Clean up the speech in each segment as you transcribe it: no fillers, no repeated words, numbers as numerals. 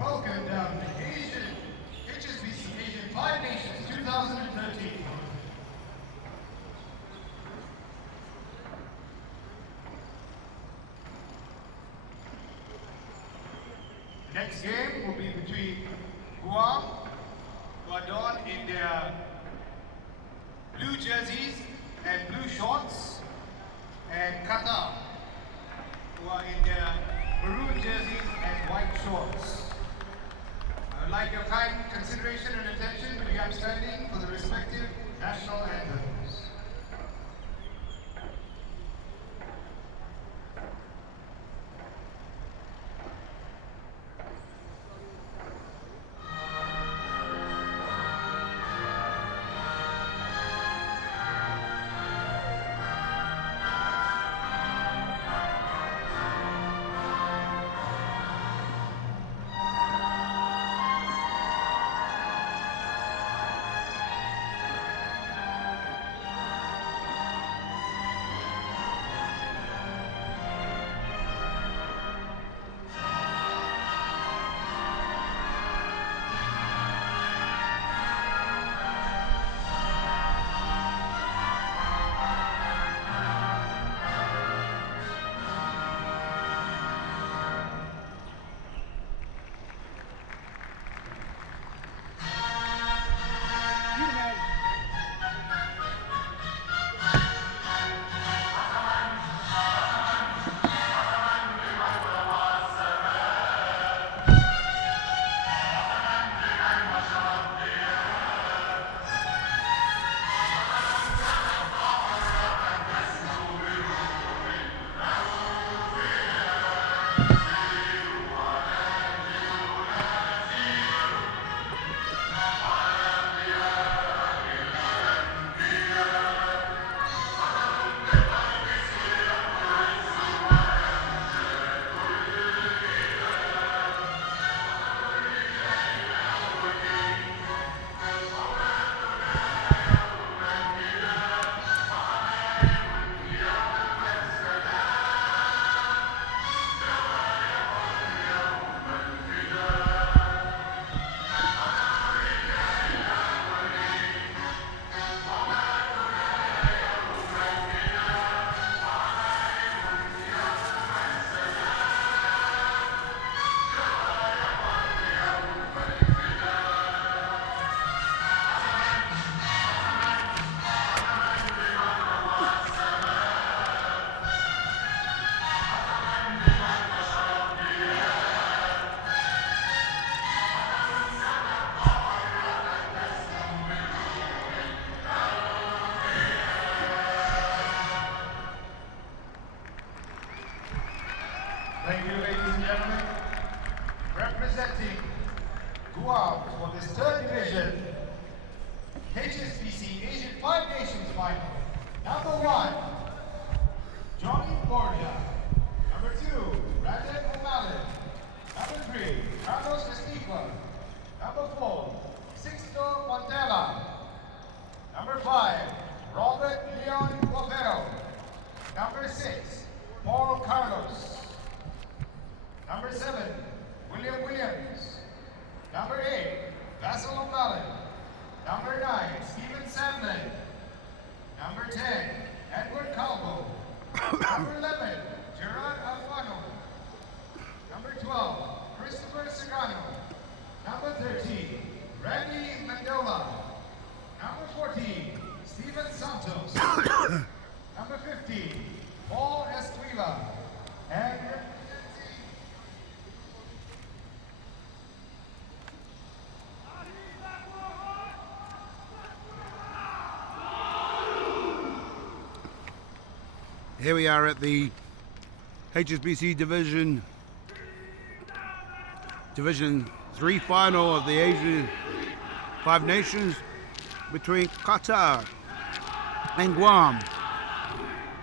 Welcome down to HSBC A5N 2013. The next game will be between Guam, who are donned in their blue jerseys and blue shorts, and Qatar, who are in their maroon jerseys and white shorts. I would like your kind consideration and attention to the upstanding for the respective national anthems. Thank you, ladies and gentlemen. Representing Guam for this third division, HSBC Asian 5 Nations Final. Number 1, Johnny Borgia. Number 2, Brandon O'Malley. Number 3, Carlos Castigua. Number 4, Sixto Montella. Number 5, Robert Leon Guapero. Number 6, Paul Carlos. Number 7, William Williams. Number 8, Basil O'Malley. Number 9, Stephen Sandlin. Number 10, Edward Calvo. Number 11, Gerard Alfano. Number 12, Christopher Sagano. Number 13, Randy Mendola. Number 14, Stephen Santos. Number 15, Paul Esquila. And here we are at the HSBC Division 3 final of the Asian 5 Nations between Qatar and Guam.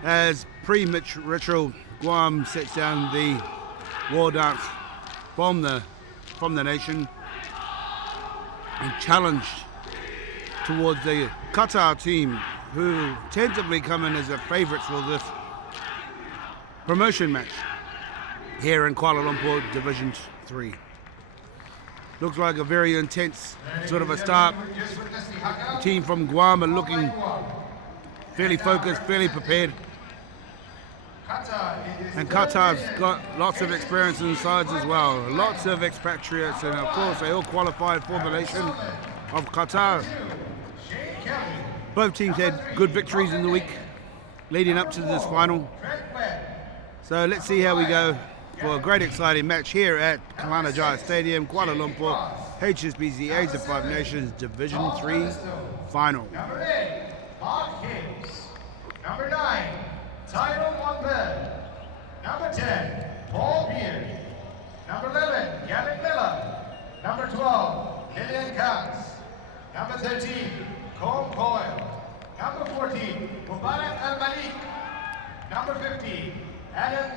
As pre-match ritual, Guam sets down the war dance from the nation and challenged towards the Qatar team, who tentatively come in as the favourites for this promotion match here in Kuala Lumpur Division 3. Looks like a very intense sort of a start. The team from Guam are looking fairly focused, fairly prepared. And Qatar's got lots of experience in the sides as well. Lots of expatriates, and of course they all qualified for the nation of Qatar. Both teams had good victories in the week leading up to this final. So let's see how we go for a great exciting match here at Kelana Jaya Stadium, Kuala Lumpur, HSBC A5 Nations Division 3 final. Number 8, Mark Hicks. Number 9, Tyrone Monbel. Number 10, Paul Beard. Number 11, Gavin Miller. Number 12, Lillian Katz. Number 13, Colm Coyle. Number 14, Mubarak Al-Malik. Number 15, Adam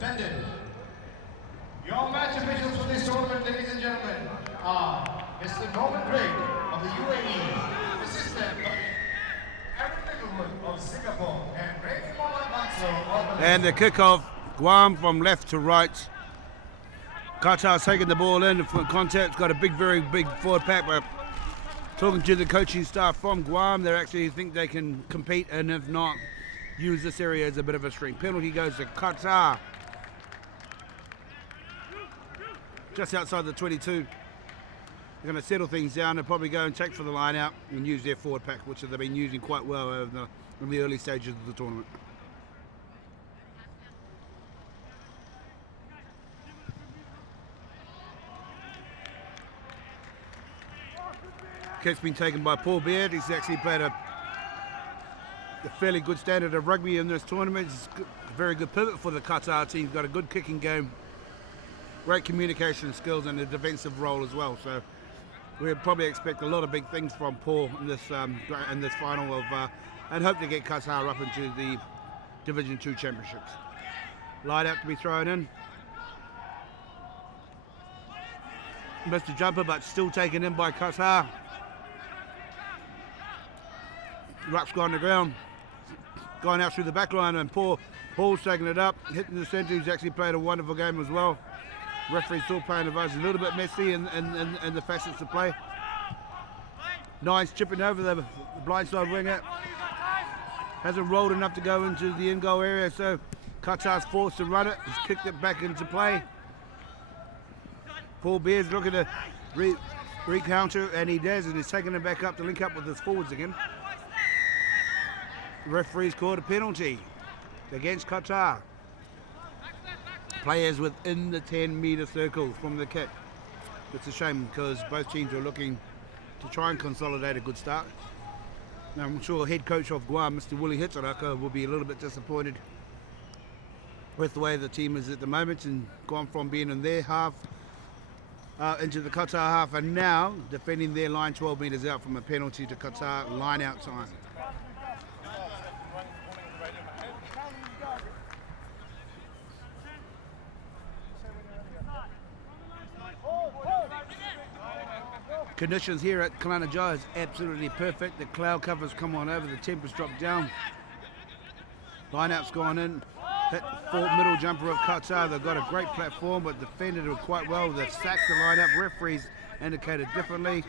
Bendon. Your match officials for this tournament, ladies and gentlemen, are Mr. Norman Drake of the UAE, assistant Aaron Littlewood of Singapore, and Raymond Manso of the... And the kickoff, Guam from left to right. Qatar's taking the ball in for contact, got a very big forward pack, but talking to the coaching staff from Guam, they actually think they can compete, and if not, use this area as a bit of a string. Penalty goes to Qatar. Just outside the 22. They're going to settle things down. They'll probably go and take for the line out and use their forward pack, which they've been using quite well in the early stages of the tournament. Kick's been taken by Paul Beard. He's actually played a fairly good standard of rugby in this tournament. He's a very good pivot for the Qatar team. He's got a good kicking game, great communication skills, and a defensive role as well. So we'll probably expect a lot of big things from Paul in this final of, and hope to get Qatar up into the Division 2 championships. Light out to be thrown in. Missed a jumper, but still taken in by Qatar. Ruck's gone to ground, gone out through the back line, and Paul's taking it up, hitting the centre. He's actually played a wonderful game as well. Referee still playing the advice, a little bit messy in the facets of play. Nice chipping over the blindside winger. Hasn't rolled enough to go into the in-goal area, so Qatar's forced to run it. He's kicked it back into play. Paul Beard's looking to re-counter, and he does, and he's taking it back up to link up with his forwards again. The referee's called a penalty against Qatar. Players within the 10-metre circle from the kick. It's a shame because both teams are looking to try and consolidate a good start. Now, I'm sure head coach of Guam, Mr. Willie Hitzaraka, will be a little bit disappointed with the way the team is at the moment and gone from being in their half into the Qatar half, and now defending their line 12 metres out from a penalty to Qatar line out time. Conditions here at Kelana Jaya is absolutely perfect. The cloud covers come on over, the temperatures drop down. Line-out's gone in, hit forward middle jumper of Qatar. They've got a great platform, but defended it quite well. They've sacked the line-up. Referees indicated differently.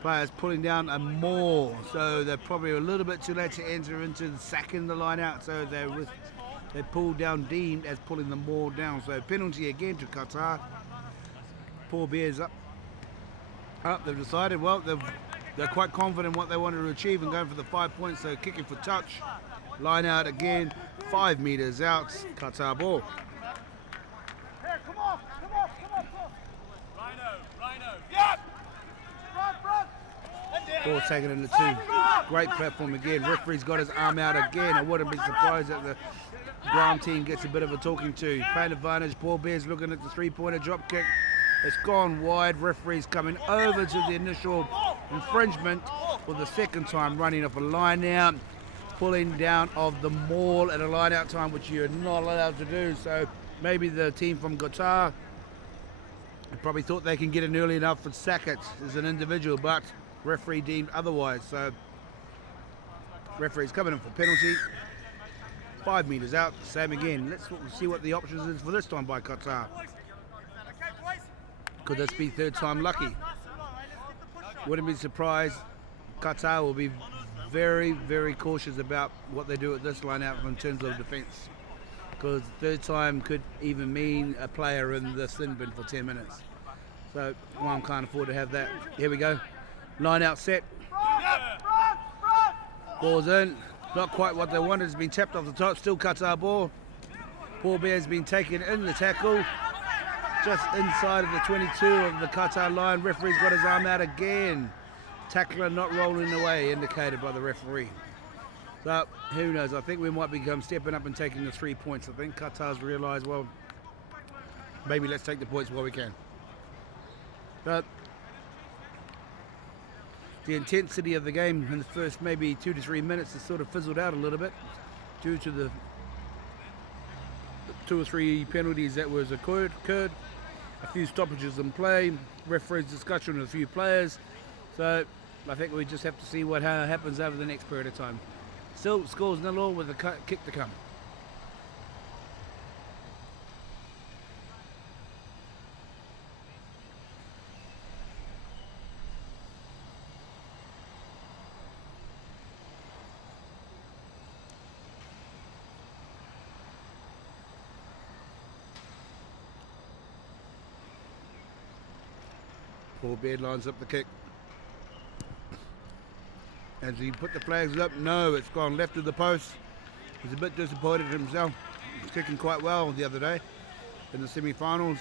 Players pulling down a maul, so they're probably a little bit too late to enter into the sacking the line-out. So they pulled down, deemed as pulling the maul down. So penalty again to Qatar. Paul Beard's up. They've decided, well, they're quite confident what they wanted to achieve and going for the 5 points, so kicking for touch. Line out again, 5 metres out, Qatar ball. Here, come on. Rhino. Yep! Front. Ball taken into 2. Great platform again. Referee's got his arm out again. I wouldn't be surprised that the Guam team gets a bit of a talking to. Playing advantage, Paul Beard's looking at the 3-pointer drop kick. It's gone wide. Referee's coming over to the initial infringement for the second time, running off a line out, pulling down of the maul at a line out time, which you're not allowed to do. So maybe the team from Qatar probably thought they can get in early enough and sack it as an individual, but referee deemed otherwise. So referee's coming in for penalty. 5 metres out, same again. Let's see what the options is for this time by Qatar. Could this be third time lucky? Wouldn't be surprised. Qatar will be very, very cautious about what they do at this line out in terms of defence. Because third time could even mean a player in the sin bin for 10 minutes. So Guam can't afford to have that. Here we go. Line out set. Ball's in. Not quite what they wanted. It's been tapped off the top. Still Qatar ball. Paul Bear has been taken in the tackle. Just inside of the 22 of the Qatar line. Referee's got his arm out again. Tackler not rolling away, indicated by the referee. So who knows? I think we might become stepping up and taking the 3 points. I think Qatar's realised, well, maybe let's take the points while we can. But the intensity of the game in the first maybe 2 to 3 minutes has sort of fizzled out a little bit due to the 2 or 3 penalties that was occurred, a few stoppages in play, referee's discussion with a few players. So I think we just have to see what happens over the next period of time. Still scores 0-0 with a kick to come. Paul Beard lines up the kick. As he put the flags up, no, it's gone left of the post. He's a bit disappointed himself. He was kicking quite well the other day in the semi-finals.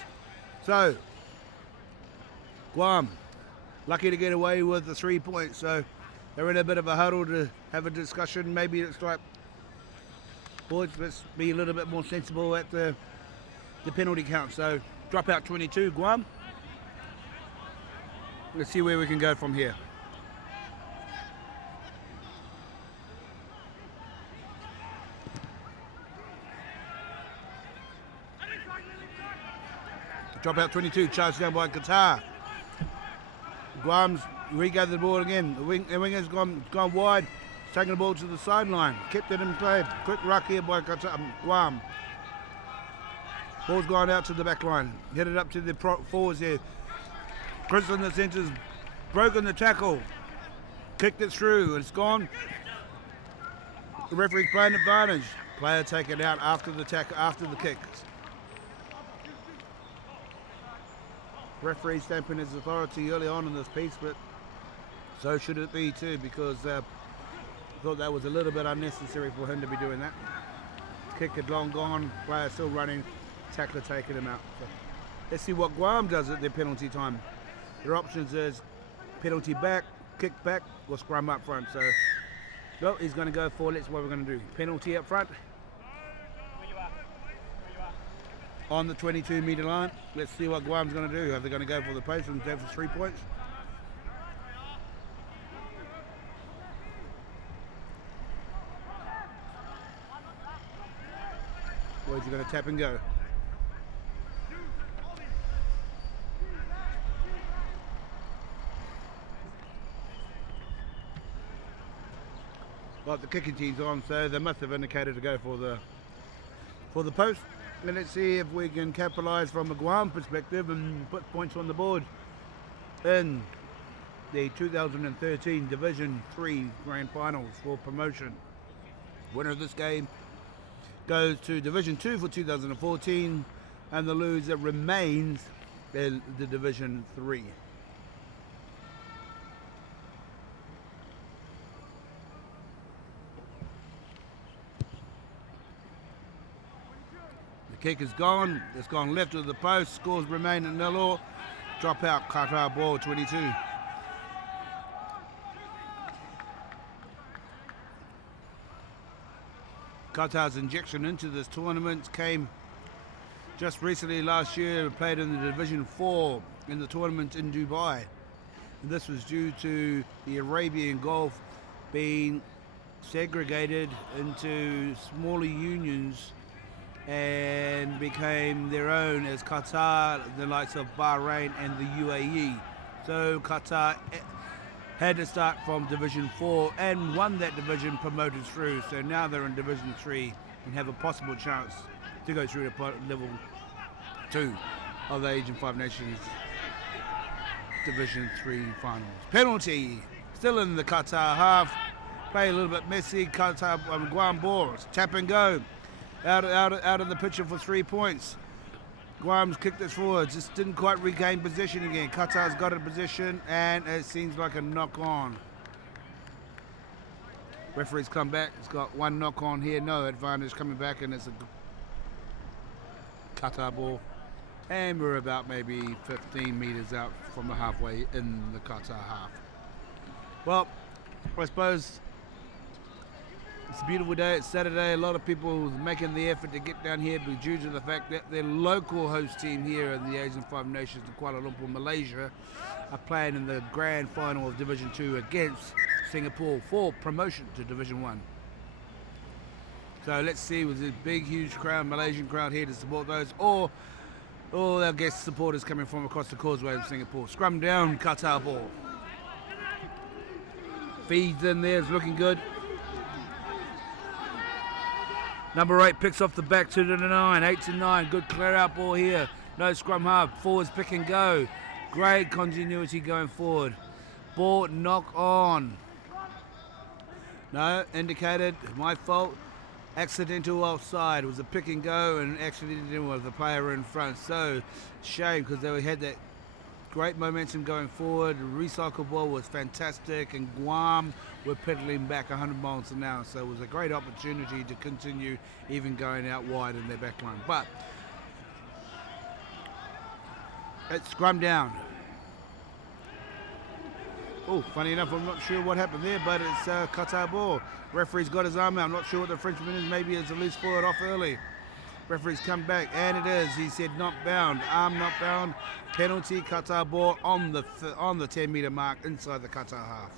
So, Guam, lucky to get away with the 3 points. So, they're in a bit of a huddle to have a discussion. Maybe it's like, boys, let's be a little bit more sensible at the penalty count. So, drop out 22, Guam. Let's see where we can go from here. Drop out 22, charged down by Qatar. Guam's regathered the ball again. The winger's gone wide, taking the ball to the sideline. Kept it in play. Quick ruck here by Qatar, Guam. Ball's gone out to the back line. Headed up to the forwards here. Chris in the centre's broken the tackle. Kicked it through. It's gone. The referee's playing advantage. Player taken out after the kick. Referee stamping his authority early on in this piece, but so should it be too, because I thought that was a little bit unnecessary for him to be doing that. Kick had long gone, player still running, tackler taking him out. So let's see what Guam does at their penalty time. Their options is penalty back, kick back, or scrum up front. So, well, he's going to go for, that's what we're going to do. Penalty up front. On the 22-metre line. Let's see what Guam's going to do. Are they going to go for the post and go for 3 points? Or is he going to tap and go? Well, the kicking team's on, so they must have indicated to go for the post. And let's see if we can capitalise from a Guam perspective and put points on the board in the 2013 Division 3 Grand Finals for promotion. Winner of this game goes to Division 2 for 2014, and the loser remains in the Division 3. Kick is gone. It's gone left of the post. Scores remain at 0-0. Drop out Qatar ball 22. Qatar's injection into this tournament came just recently last year. Played in the Division 4 in the tournament in Dubai. And this was due to the Arabian Gulf being segregated into smaller unions and became their own as Qatar, the likes of Bahrain and the UAE. So Qatar had to start from Division 4 and won that division, promoted through. So now they're in Division 3 and have a possible chance to go through to level 2 of the Asian 5 Nations Division 3 finals. Penalty, still in the Qatar half. Play a little bit messy. Qatar Guam ball. It's tap and go. Out of the picture for 3 points. Guam's kicked it forward. Just didn't quite regain position again. Qatar's got a position, and it seems like a knock on. Referee's come back. It's got one knock on here. No advantage coming back, and it's a Qatar ball. And we're about maybe 15 meters out from the halfway in the Qatar half. Well, I suppose it's a beautiful day. It's Saturday. A lot of people making the effort to get down here due to the fact that their local host team here in the Asian 5 Nations in Kuala Lumpur, Malaysia, are playing in the grand final of Division 2 against Singapore for promotion to Division 1. So let's see, with this big, huge crowd, Malaysian crowd here to support those, or all our guest supporters coming from across the causeway of Singapore. Scrum down, Qatar ball. Feeds in there, it's looking good. Number 8 picks off the back to the 9, 8 to 9. Good clear out ball here. No scrum half. Forwards pick and go. Great continuity going forward. Ball knock on. No, indicated. My fault. Accidental offside. It was a pick and go and accidental with the player in front. So shame, because they had that great momentum going forward. The recycle ball was fantastic, and Guam were pedaling back 100 miles an hour. So it was a great opportunity to continue even going out wide in their back line. But it's scrum down. Oh, funny enough, I'm not sure what happened there, but it's Qatar ball. Referee's got his arm out. I'm not sure what the Frenchman is. Maybe it's a loose forward off early. Referee's come back, and it is. He said not bound. Arm not bound. Penalty. Qatar ball on the 10-meter mark inside the Qatar half.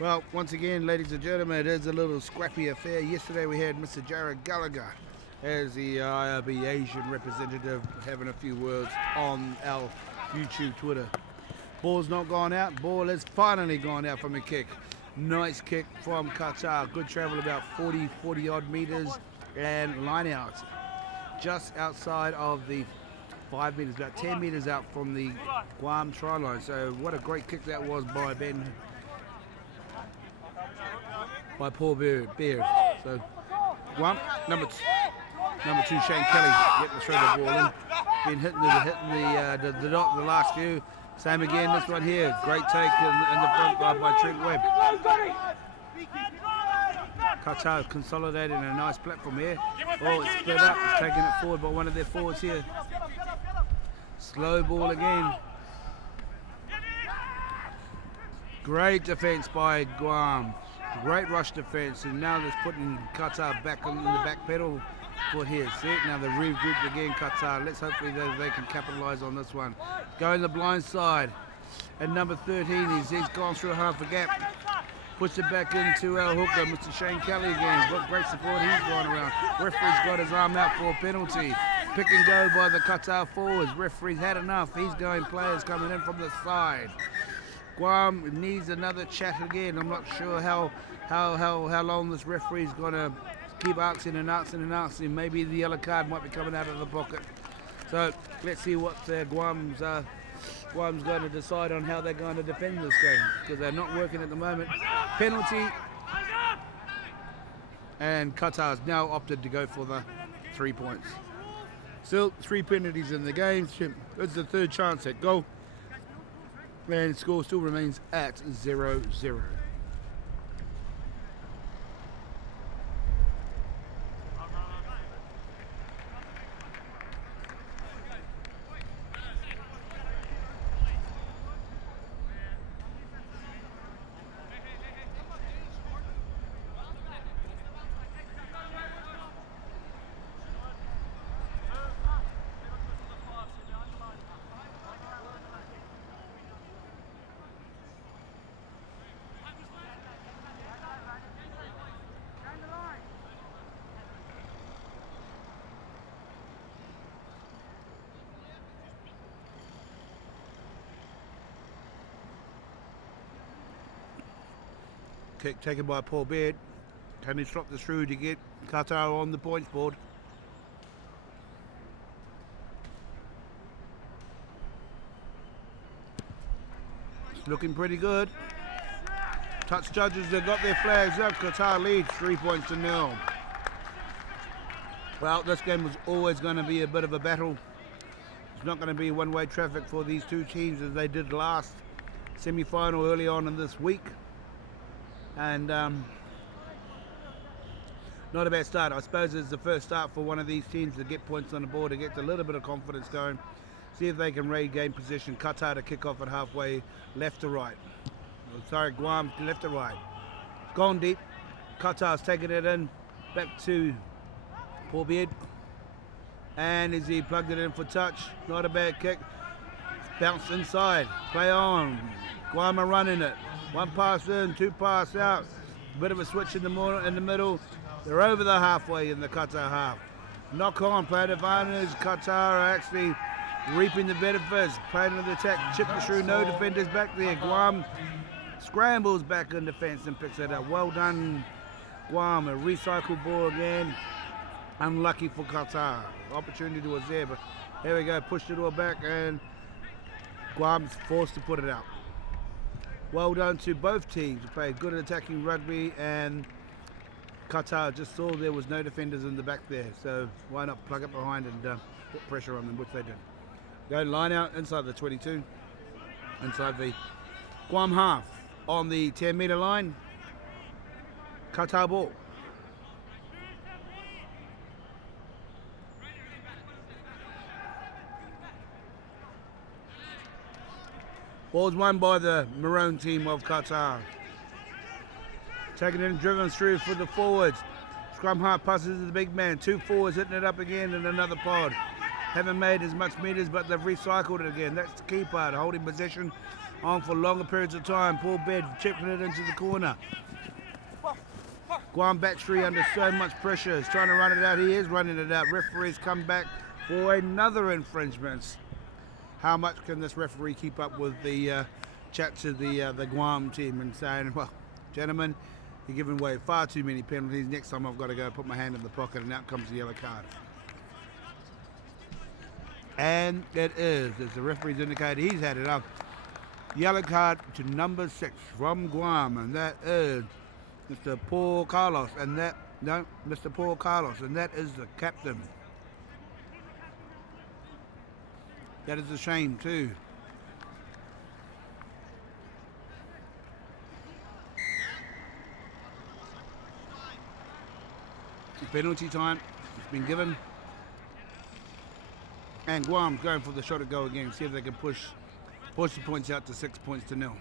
Well, once again, ladies and gentlemen, it is a little scrappy affair. Yesterday we had Mr. Jared Gallagher as the IRB Asian representative having a few words on our YouTube Twitter. Ball's not gone out. Ball has finally gone out from a kick. Nice kick from Qatar. Good travel, about 40 odd meters, and line out just outside of the 5 meters, about 10 meters out from the Guam try line. So what a great kick that was by Paul Beard. So Guam, number two, Shane Kelly getting the throw the ball in. Been hitting the dot the last few. Same again, this one here. Great take in the front by Trent Webb. Qatar consolidating a nice platform here. Oh, it's split up. It's taking it forward by one of their forwards here. Slow ball again. Great defence by Guam. Great rush defence, and now they're putting Qatar back on the back pedal foot here. See it? Now they've regrouped again, Qatar. Let's hopefully they can capitalise on this one. Going the blind side. And number 13, he's gone through half a gap. Puts it back into our hooker, Mr. Shane Kelly again. What great support he's gone around. Referee's got his arm out for a penalty. Pick and go by the Qatar forwards. Referee's had enough. He's going players coming in from the side. Guam needs another chat again. I'm not sure how long this referee's going to keep asking and asking and asking. Maybe the yellow card might be coming out of the pocket. So let's see what Guam's going to decide on how they're going to defend this game, because they're not working at the moment. Penalty. And Qatar's now opted to go for the 3 points. Still 3 penalties in the game. It's the third chance at goal. And score still remains at 0-0. Kick taken by Paul Beard. Can he stop the through to get Qatar on the points board? Looking pretty good. Touch judges have got their flags up. Qatar leads 3 points to 0. Well, this game was always going to be a bit of a battle. It's not going to be one-way traffic for these two teams as they did last semi-final early on in this week. And not a bad start. I suppose it's the first start for one of these teams to get points on the board, to get a little bit of confidence going. See if they can regain position. Qatar to kick off at halfway, left to right. Sorry, Guam left to right. It's gone deep. Qatar's taking it in. Back to Paul Beard. And as he plugged it in for touch, not a bad kick. Bounced inside. Play on. Guam are running it. One pass in, two pass out. A bit of a switch in the middle. They're over the halfway in the Qatar half. Knock on, play advantage. Qatar are actually reaping the benefits. Playing in the attack. Chip the shrew, no defenders back there. Guam scrambles back in defense and picks it up. Well done, Guam. A recycled ball again. Unlucky for Qatar. Opportunity was there, but here we go. Pushed it all back and Guam's forced to put it out. Well done to both teams. They played good attacking rugby, and Qatar just saw there was no defenders in the back there, so why not plug it behind and put pressure on them, which they did. Go line out inside the 22, inside the Guam half on the 10-metre line. Qatar ball. Ball's won by the maroon team of Qatar. Taken and driven through for the forwards. Scrum half passes to the big man. Two forwards hitting it up again in another pod. Haven't made as much meters, but they've recycled it again. That's the key part. Holding possession on for longer periods of time. Paul Bed chipping it into the corner. Guam Battery under so much pressure. He's trying to run it out. He is running it out. Referees come back for another infringement. How much can this referee keep up with the chat to the Guam team and saying, well, gentlemen, you're giving away far too many penalties. Next time I've got to go put my hand in the pocket, and out comes the yellow card. And it is, as the referee's indicated, he's had it up. Yellow card to number 6 from Guam, and that is Mr. Paul Carlos, and that, no, Mr. Paul Carlos, and that is the captain. That is a shame too. Penalty time has been given. And Guam's going for the shot at goal again. See if they can push the points out to 6 points to 0.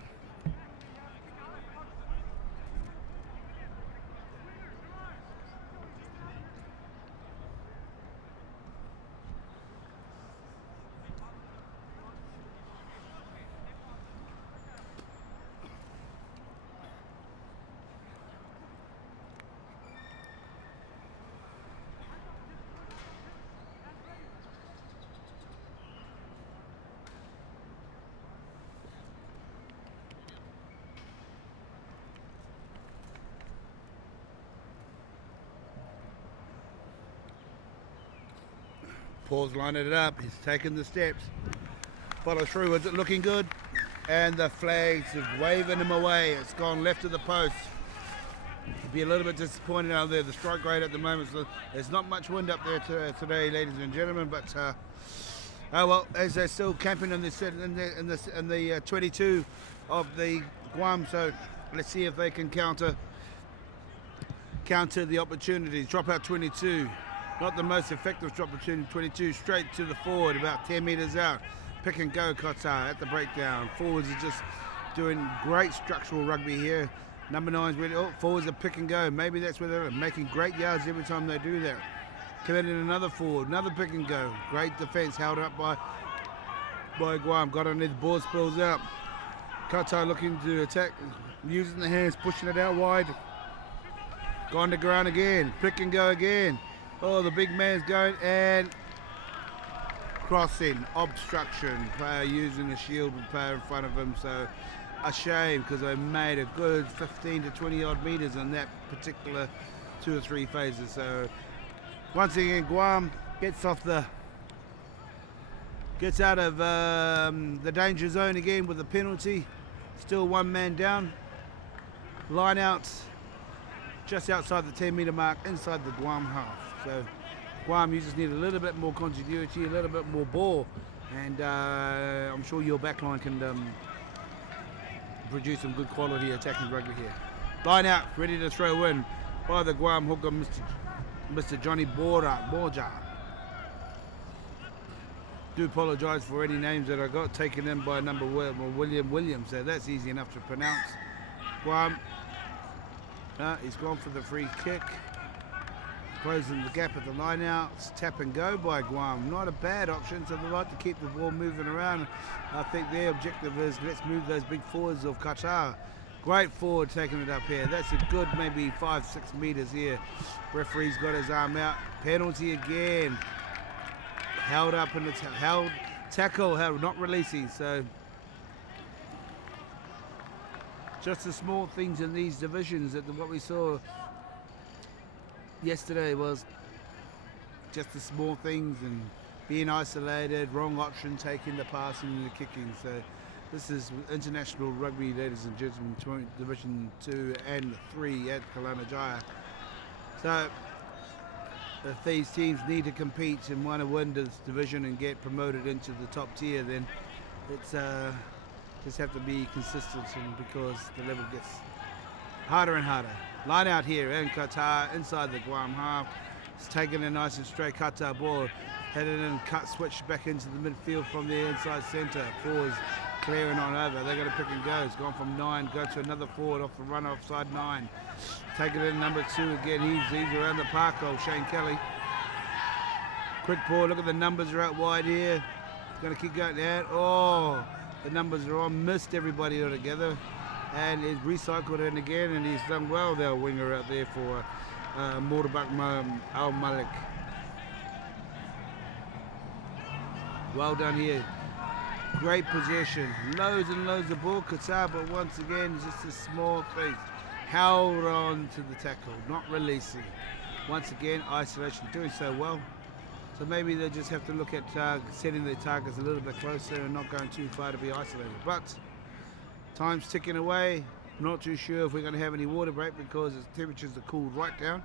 Paul's lining it up. He's taking the steps. Follow through. Is it looking good? And the flags are waving him away. It's gone left of the post. He'd be a little bit disappointed out there. The strike rate at the moment, so there's not much wind up there today, ladies and gentlemen. But oh well, as they're still camping in the 22 of the Guam. So let's see if they can counter the opportunities. Drop out 22. Not the most effective drop between 22, straight to the forward, about 10 metres out. Pick and go Qatar at the breakdown. Forwards are just doing great structural rugby here. Number 9's really, forwards are pick and go. Maybe that's where they're making great yards every time they do that. Committing another forward, another pick and go. Great defence held up by Guam. Got underneath, the ball spills out. Qatar looking to attack, using the hands, pushing it out wide. Gone to ground again, pick and go again. Oh, the big man's going and crossing, obstruction. Player using the shield with player in front of him. So a shame because they made a good 15 to 20 odd metres in that particular 2 or 3 phases. So once again, Guam gets out of the danger zone again with a penalty. Still one man down. Line out just outside the 10-meter mark, inside the Guam half. So Guam, you just need a little bit more continuity, a little bit more ball, and I'm sure your backline can produce some good quality attacking rugby here. Line out, ready to throw in by the Guam hooker, Mr. Johnny Borja. Do apologise for any names that I got taken in by number William Williams. So that's easy enough to pronounce. Guam, he's gone for the free kick. Closing the gap at the line out. It's tap and go by Guam. Not a bad option, so they like to keep the ball moving around. I think their objective is let's move those big forwards of Qatar. Great forward taking it up here. That's a good maybe 5-6 meters here. Referee's got his arm out. Penalty again. Held up in the tackle, not releasing. So just the small things in these divisions that what we saw yesterday was just the small things and being isolated, wrong option, taking the passing and the kicking. So this is international rugby, ladies and gentlemen, Division 2 and 3 at Kelowna Jaya. So if these teams need to compete and want to win this division and get promoted into the top tier, then it's just have to be consistent, and because the level gets harder and harder. Line out here in Qatar, inside the Guam half. It's taken a nice and straight Qatar ball. Headed in, cut, switch back into the midfield from the inside centre. Forwards clearing on over. They're going to pick and go. It's gone from 9, go to another forward off the run offside 9. Taking it in number 2 again. He's around the park, old Shane Kelly. Quick ball. Look at the numbers are out wide here. Going to keep going out. Oh, the numbers are on. Missed everybody altogether. And he's recycled it again, and he's done well there, winger out there for Motorbak Al Malik. Well done here. Great possession. Loads and loads of ball, Qatar, but once again, just a small thing. Held on to the tackle, not releasing. Once again, isolation, doing so well. So maybe they just have to look at setting their targets a little bit closer and not going too far to be isolated. But time's ticking away. Not too sure if we're going to have any water break because the temperatures are cooled right down.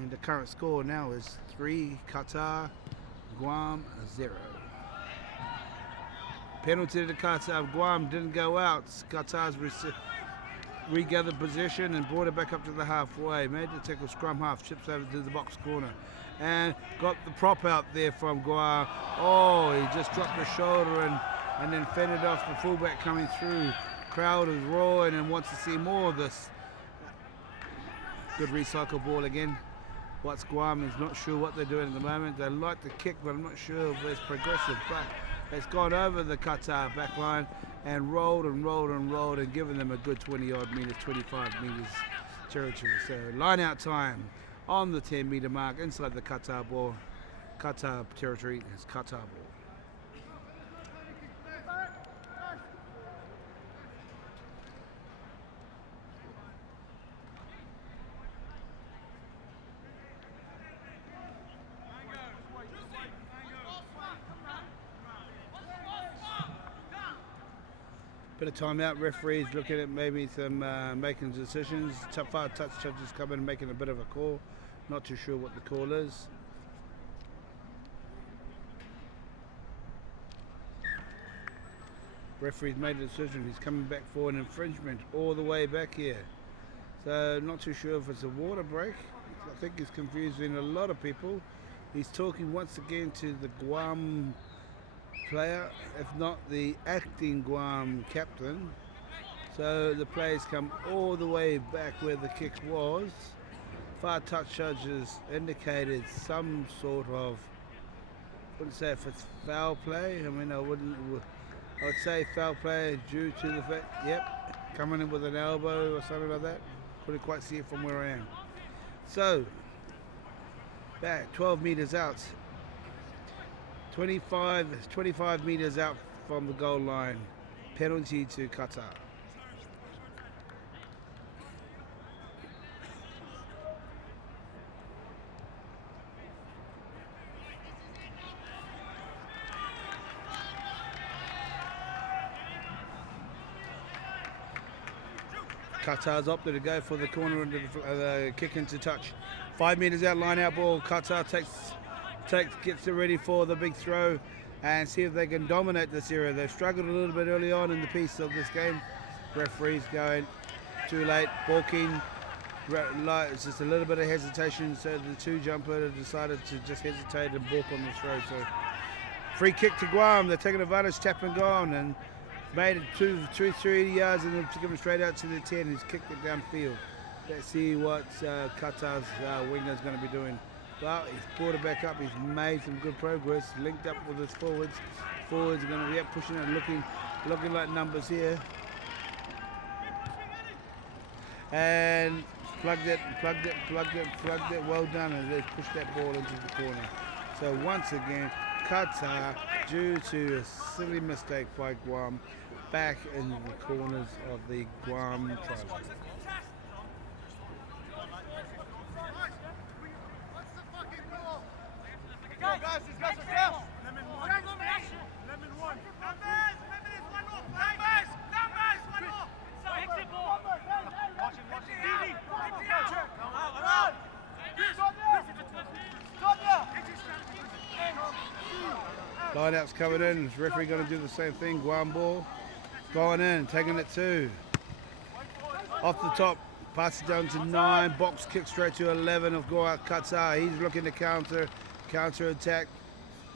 And the current score now is 3 Qatar, Guam 0. Penalty to Qatar. Guam didn't go out. Qatar's regathered possession and brought it back up to the halfway. Made the tackle, scrum half, chips over to the box corner. And got the prop out there from Guam. Oh, he just dropped the shoulder and then fended off the fullback coming through. Crowd is roaring and wants to see more of this. Good recycle ball again. What's Guam is not sure what they're doing at the moment. They like to kick, but I'm not sure if it's progressive. But it's gone over the Qatar back line and rolled and rolled and rolled and given them a good 20-odd meters, 25 meters territory. So line out time on the 10-meter mark inside the Qatar ball. Qatar territory is Qatar ball. Bit of timeout. Referees looking at maybe some making decisions. Far touch judges coming and making a bit of a call. Not too sure what the call is. Referee's made a decision. He's coming back for an infringement all the way back here. So not too sure if it's a water break. I think he's confusing a lot of people. He's talking once again to the Guam player, if not the acting Guam captain. So the players come all the way back where the kick was. Far touch judges indicated some sort of, wouldn't say if it's foul play. I mean, I would say foul play due to the fact, yep, coming in with an elbow or something like that. Couldn't quite see it from where I am. So back 12 meters out. 25 meters out from the goal line. Penalty to Qatar. Qatar's opted to go for the corner and the kick into touch. 5 meters out, line out ball. Qatar gets it ready for the big throw and see if they can dominate this area. They've struggled a little bit early on in the piece of this game. Referees going too late, balking. It's just a little bit of hesitation, so the two jumper decided to just hesitate and balk on the throw. So free kick to Guam. They're taking advantage, tap and gone, and made it 3 yards, and they're giving straight out to the 10. He's kicked it downfield. Let's see what Qatar's winger is going to be doing. Well, he's brought it back up. He's made some good progress. Linked up with his forwards. Forwards are going to be pushing it, looking like numbers here. And plugged it. Well done, and they've pushed that ball into the corner. So once again, Qatar, due to a silly mistake by Guam, back in the corners of the Guam tribe. Guys, these guys are down. Lemon one. Lemon one. Numbers, one more. So exit ball. Watch it. Line out's coming in. Is referee going to do the same thing? Guam ball going in, taking it 2. Off the top, pass it down to 9. Box kick straight to 11 of Qatar. He's looking to counter attack.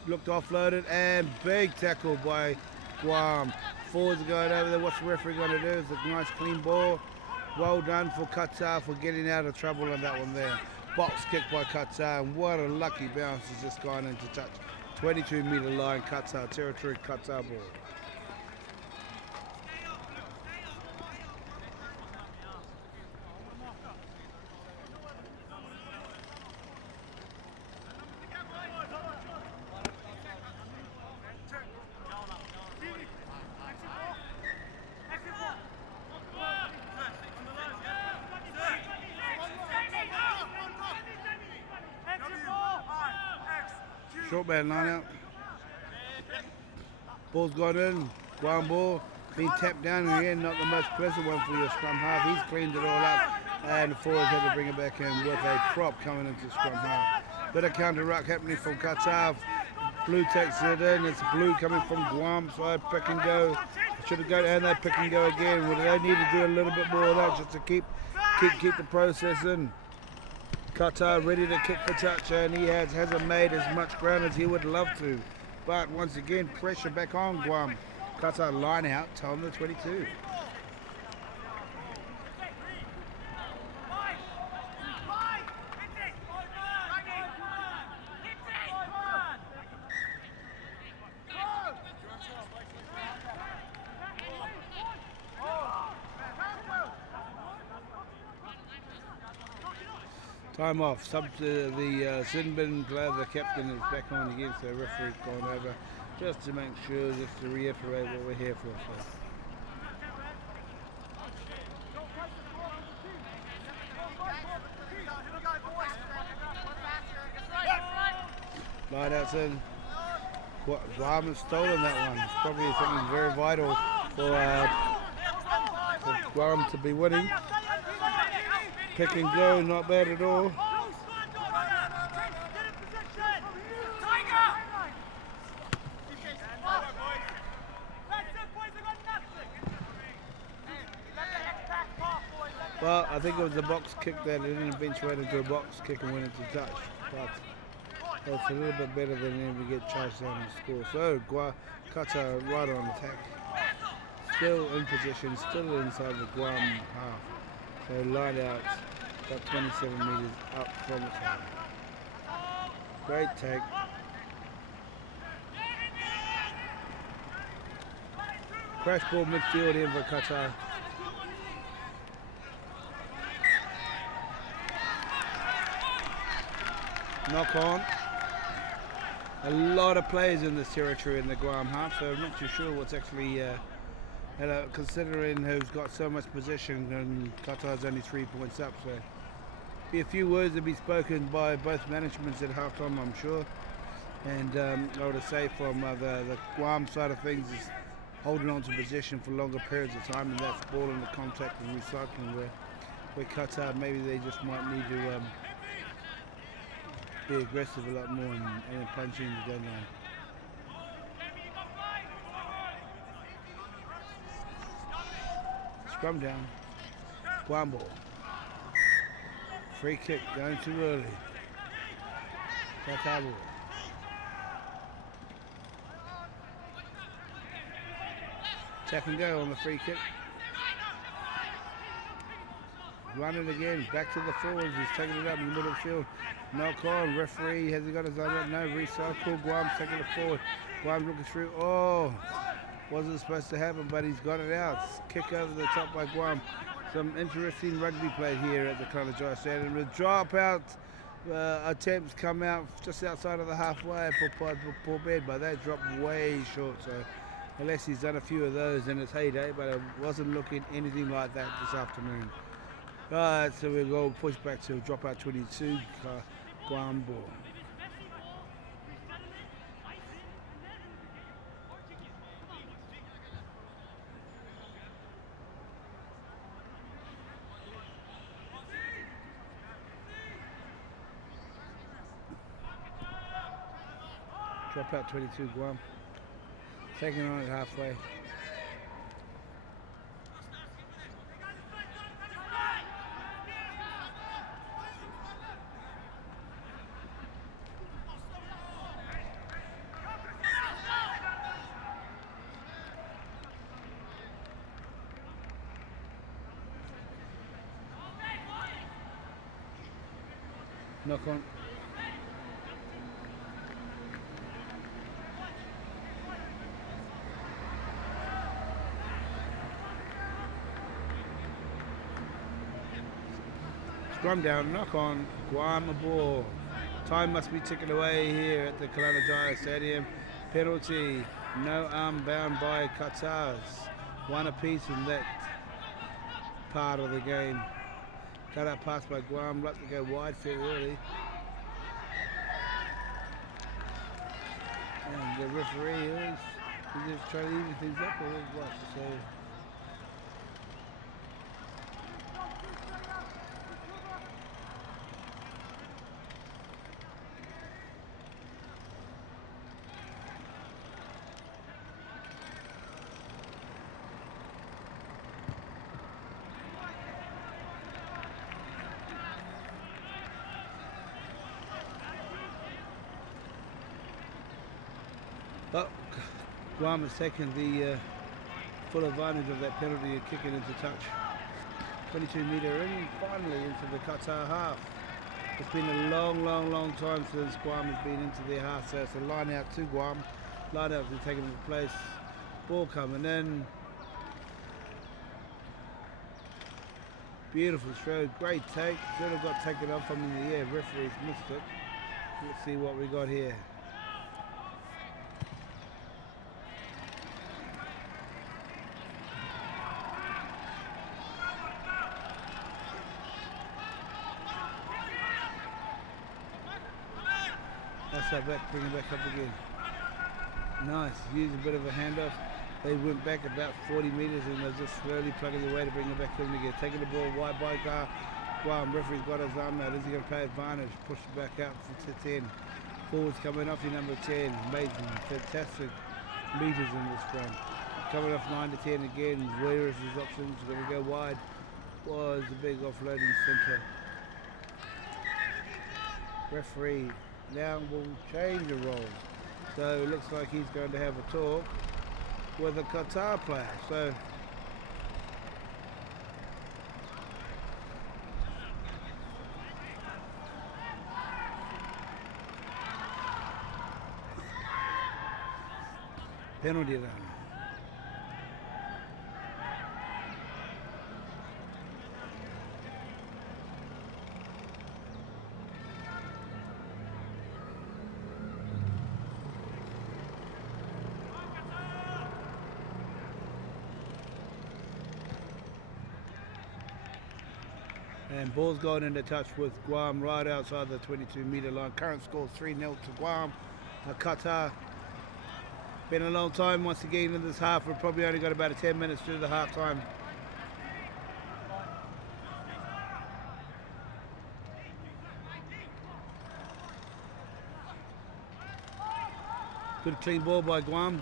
Looked offloaded and big tackle by Guam. Forwards are going over there. What's the referee going to do? It's a nice clean ball. Well done for Qatar for getting out of trouble on that one there. Box kick by Qatar, and what a lucky bounce has just gone into touch. 22-meter line, Qatar territory, Qatar ball. Short man line out. Ball's gone in. Guam ball being tapped down again. Not the most pleasant one for your scrum half. He's cleaned it all up, and the forwards had to bring it back in with a prop coming into scrum half. Bit of counter ruck happening from Qatar. Blue takes it in. It's blue coming from Guam side. Pick and go. Should have gone, and they pick and go again. Well, they need to do a little bit more of that just to keep the process in. Qatar ready to kick for touch, and he hasn't made as much ground as he would love to. But once again, pressure back on Guam. Qatar line out, on the 22. Time off. Sub to the sin bin player, the captain is back on again, so referee's gone over just to make sure, just to reiterate what we're here for. So. Line out's in. Guam has stolen that one. It's probably something very vital for Guam to be winning. Pick and go, not bad at all. Well, I think it was the box kick that it didn't eventuate into a box kick and went into touch. But it's a little bit better than if we get charged down and score. So Qatar right on attack. Still in position, still inside the Guam half. So line out, about 27 meters up from its half. Great take. Crash ball midfield in for Qatar. Knock on. A lot of players in this territory in the Guam half, so I'm not too sure what's actually considering who's got so much possession, and Qatar's only 3 points up, so be a few words to be spoken by both managements at halftime, I'm sure. And I would say from the Guam side of things is holding on to position for longer periods of time, and that's ball in the contact and recycling where Qatar maybe they just might need to be aggressive a lot more and punch in the deadline. Scrum down. Guam ball. Free kick going too early. Qatar ball. Tap and go on the free kick. Run it again, back to the forwards. He's taking it up in the middle of the field. Knock on, referee, has he got his eye up? No, recycle. Guam's taking it forward. Guam looking through. Oh, wasn't supposed to happen, but he's got it out. Kick over the top by Guam. Some interesting rugby play here at the Qatar Stadium. The dropout attempts come out just outside of the halfway. Poor bed, but that dropped way short. So unless he's done a few of those in his heyday, but it wasn't looking anything like that this afternoon. Right, so we'll go push back to dropout 22, Guam ball. Dropout 22, Guam. Taking on it halfway. Knock on. Scrum down, knock on, Guam a ball. Time must be ticking away here at the Qatar Stadium. Penalty, no arm bound by Qatar's. One apiece in that part of the game. Cut out pass by Guam, like to go wide fairly early. And the referee is just trying to even things up or what? So but Guam has taken the full advantage of that penalty and kicking into touch. 22 metre in, finally into the Qatar half. It's been a long time since Guam has been into their half, so it's a line out to Guam. Line out to taking the place. Ball coming in. Beautiful throw, great take. Should have got taken off from in the air. Referees missed it. Let's see what we got here. That's that back, bring it back up again. Nice, use a bit of a handoff. They went back about 40 metres and they're just slowly plugging their way to bring it back in again. Taking the ball wide by Guam. Referee's got his arm out. Is he going to pay advantage? Push it back out to 10. Forwards coming off your number 10. Amazing, fantastic metres in this run. Coming off 9 to 10 again. Where is his options? Going to go wide. Was the big offloading centre. Referee now will change the role. So it looks like he's going to have a talk with a Qatar player. So penalty run. And ball's going into touch with Guam right outside the 22 metre line. Current score 3-0 to Guam. Qatar Been a long time once again in this half. We've probably only got about 10 minutes through the half time. Good clean ball by Guam.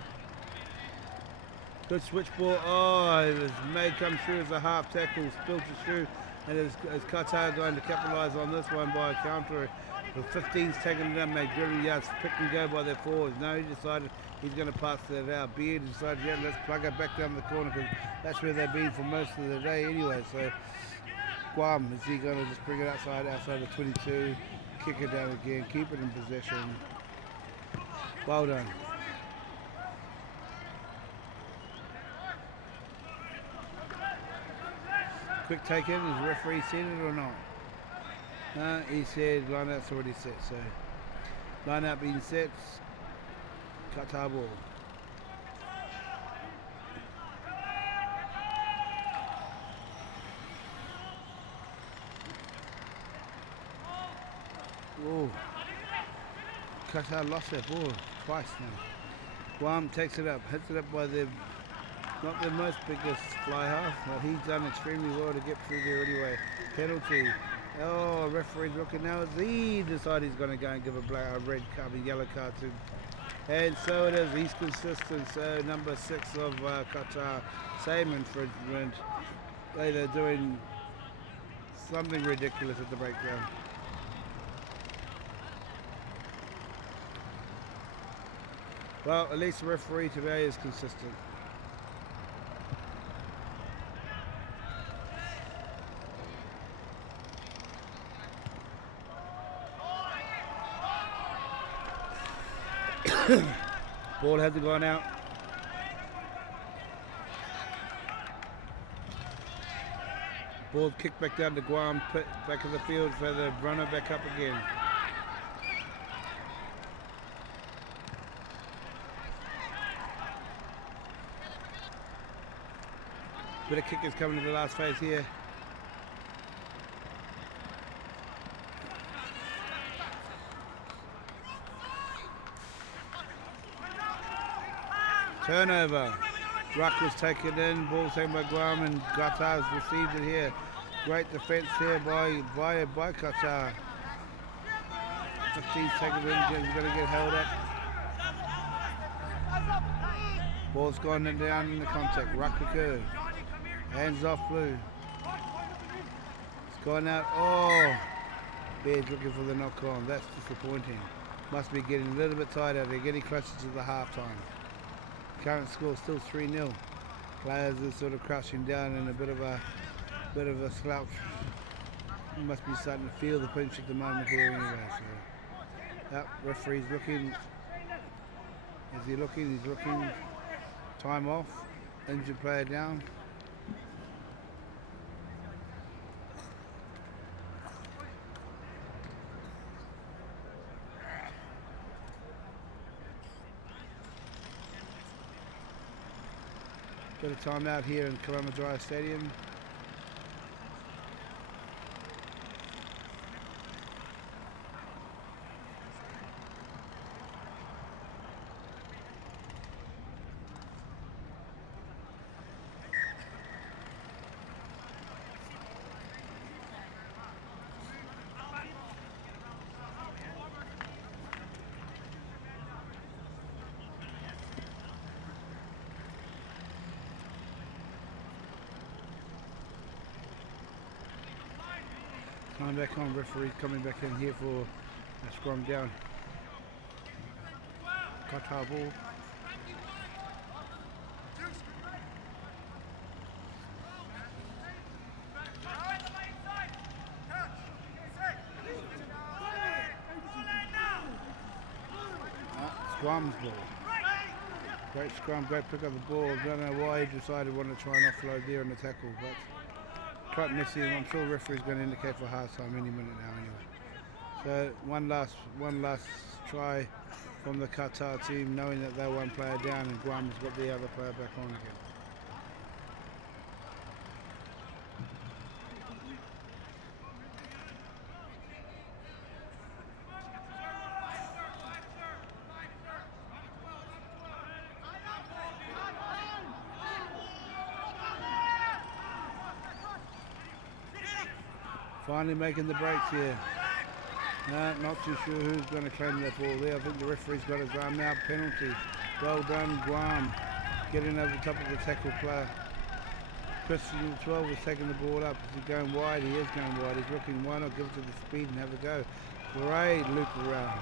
Good switch ball. Oh, it was made come through as a half tackle, spilled it through, and is Qatar going to capitalise on this one by a counter. The 15's taken it up, made good yards, pick and go by their forwards. No, he decided he's going to pass that out. Beard decided, yeah, let's plug it back down the corner because that's where they've been for most of the day anyway. So Guam, is he going to just bring it outside the 22, kick it down again, keep it in possession. Well done. Quick take in, is the referee seen it or not? No, he said line out's already set, so line out being set, Qatar ball. Whoa. Qatar lost that ball twice now. Guam takes it up, hits it up by the not the most biggest fly half, but he's done extremely well to get through there anyway. Penalty. Oh, referee's looking now as he decides he's going to go and give a red card, a yellow card to. And so it is, he's consistent. So number 6 of Qatar, same infringement. They're doing something ridiculous at the breakdown. Well, at least the referee today is consistent. Ball hasn't gone out. Ball kicked back down to Guam, put back in the field for the runner back up again. Bit of kickers coming to the last phase here. Turnover. Ruck was taken in, ball taken by Guam, and Qatar's received it here. Great defence here by Qatar. 15 taken in, he's going to get held up. Ball's gone down in the contact. Ruck occurred. Hands off Blue. It's gone out. Oh! Bears looking for the knock on. That's disappointing. Must be getting a little bit tired out there, getting closer to the half time. Current score still 3-0. Players are sort of crouching down in a bit of a slouch. You must be starting to feel the pinch at the moment here anyway. So, referee's looking. Is he looking? He's looking. Time off. Injured player down. Bit of time out here in Kalamajaya Stadium. Time back on, referee coming back in here for a scrum down. Qatar ball. Guam's ball. Great scrum, great pick up the ball. Don't know why he decided to want to try and offload there on the tackle, but quite messy, and I'm sure the referee's going to indicate for half time any minute now anyway. So one last try from the Qatar team, knowing that they're one player down and Guam's got the other player back on again. Finally making the breaks here. No, not too sure who's going to claim that ball there. I think the referee's got his arm out. Penalty. Well done, Guam. Getting over the top of the tackle player. Christian 12 is taking the ball up. Is he going wide? He is going wide. He's looking, why not give it to the speed and have a go? Great loop around.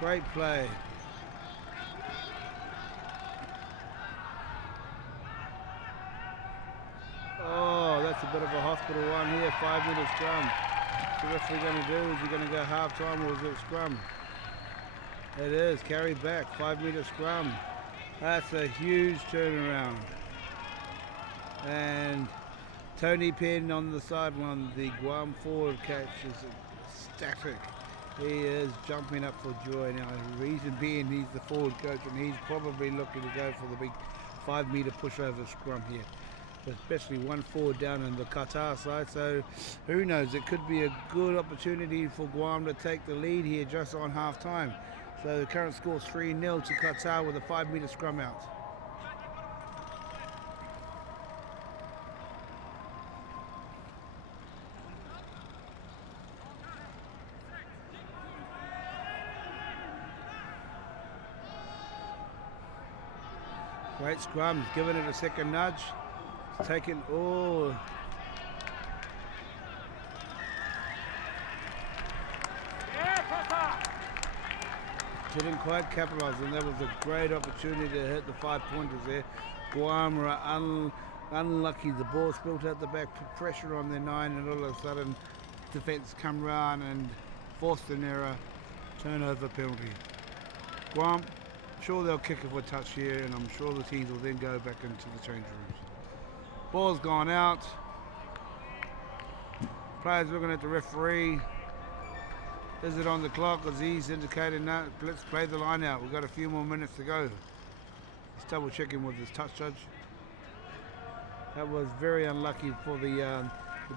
Great play. Oh, that's a bit of a hospital one here. 5-minute scrum. What's the referee going to do? Is he going to go half time or is it scrum? It is. Carry back. 5-meter scrum. That's a huge turnaround. And Tony Penn on the sideline, the Guam forward catch is ecstatic. He is jumping up for joy now. The reason being he's the forward coach and he's probably looking to go for the big 5-meter pushover scrum here. Especially one forward down on the Qatar side, so who knows, it could be a good opportunity for Guam to take the lead here just on half time. So the current score is 3-0 to Qatar with a 5-meter scrum out. Great scrum, giving it a second nudge. It's taken, oh. Didn't quite capitalise, and that was a great opportunity to hit the 5-pointers there. Guam were unlucky. The ball spilled out the back, put pressure on their 9, and all of a sudden defence come round and forced an error, turnover penalty. Guam, sure they'll kick it for a touch here, and I'm sure the teams will then go back into the change rooms. Ball's gone out. Players looking at the referee. Is it on the clock? As he's indicated, no, let's play the line out. We've got a few more minutes to go. He's double checking with his touch judge. That was very unlucky for the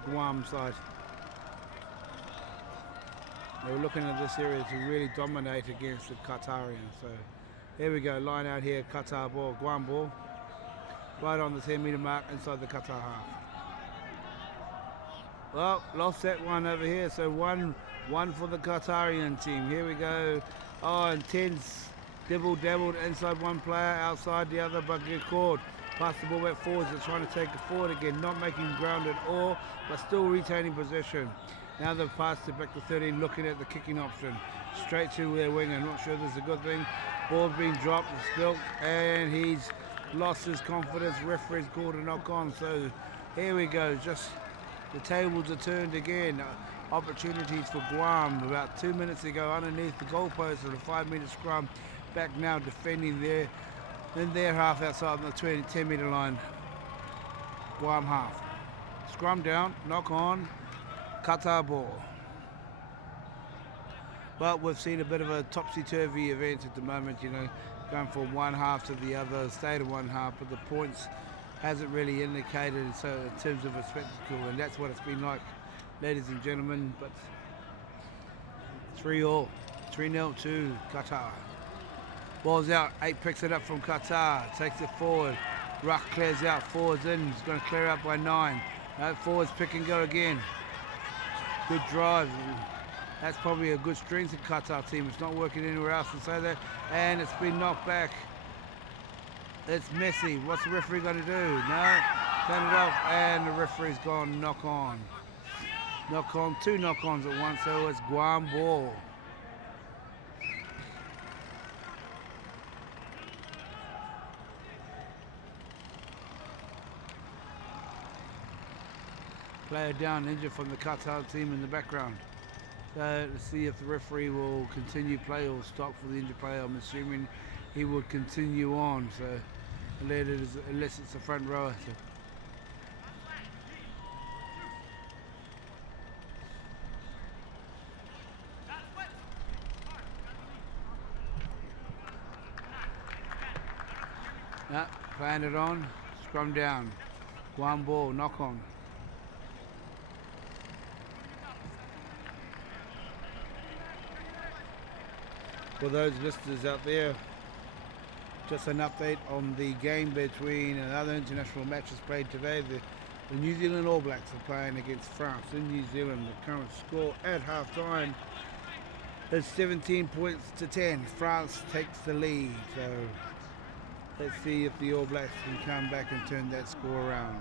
Guam side. They were looking at this area to really dominate against the Qatarians. So here we go, line out here, Qatar ball, Guam ball. Right on the 10-meter mark inside the Qatar half. Well, lost that one over here, so one for the Qatarian team. Here we go. Oh, intense. Dabbled inside one player, outside the other, but get caught. Pass the ball back forwards. They're trying to take it forward again, not making ground at all, but still retaining possession. Now they've passed it back to 13, looking at the kicking option. Straight to their winger. Not sure this is a good thing. Ball's being dropped, spilt, and he's lost his confidence. Referee's called a knock on. So here we go. Just the tables are turned again. Opportunities for Guam about 2 minutes ago underneath the goalpost of the 5-meter scrum. Back now defending in their half outside the 10-meter line. Guam half. Scrum down, knock on, Qatar ball. But we've seen a bit of a topsy-turvy event at the moment, you know, going from one half to the other, stayed in one half, but the points hasn't really indicated so in terms of a spectacle, and that's what it's been like, ladies and gentlemen. But 3-0 to Qatar. Ball's out, 8 picks it up from Qatar, takes it forward. Ruck clears out, forwards in, he's going to clear out by 9. Forwards pick and go again. Good drive. That's probably a good strength of Qatar team. It's not working anywhere else to say that. And it's been knocked back. It's messy. What's the referee going to do? No. Turn it off. And the referee's gone knock on. Knock on. 2 knock-ons at once. So it's Guam ball. Player down, injured from the Qatar team in the background. So to see if the referee will continue play or stop for the injured player. I'm assuming he would continue on. So unless it's a front rower. So. Playing it on, scrum down, Guam ball, knock on. For those listeners out there, just an update on the game between another international matches played today. The The New Zealand All Blacks are playing against France in New Zealand. The current score at half-time is 17 points to 10. France takes the lead. So let's see if the All Blacks can come back and turn that score around.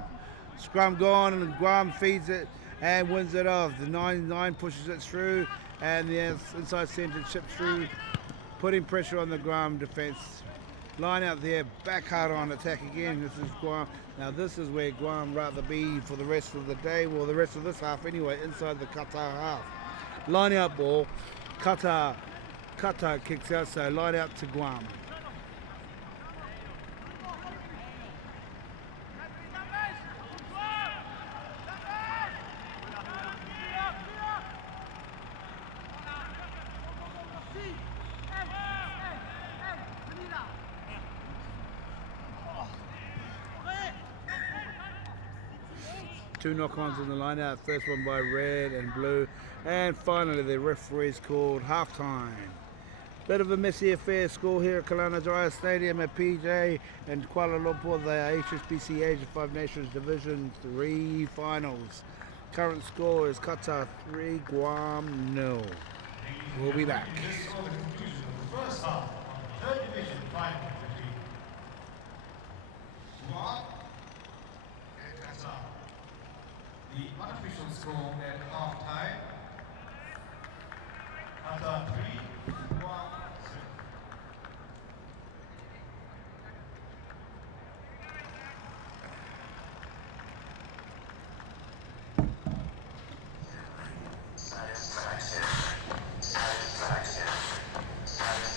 Scrum gone and Guam feeds it and wins it off. The 9-9 pushes it through and the inside centre chips through, putting pressure on the Guam defence. Line out there, back hard on attack again. This is Guam. Now this is where Guam rather be for the rest of the day, well the rest of this half anyway, inside the Qatar half. Line out ball, Qatar kicks out, so line out to Guam. Two knock-ons in the line out, first one by red and blue, and finally the referees called half-time. Bit of a messy affair score here at Kalana Jaya Stadium at PJ and Kuala Lumpur, the HSBC A5 Nations Division 3 finals. Current score is Qatar 3, Guam 0. We'll be back. This is the conclusion of the first half of the third division final between Guam and Qatar. The unofficial score at half time, Qatar 3,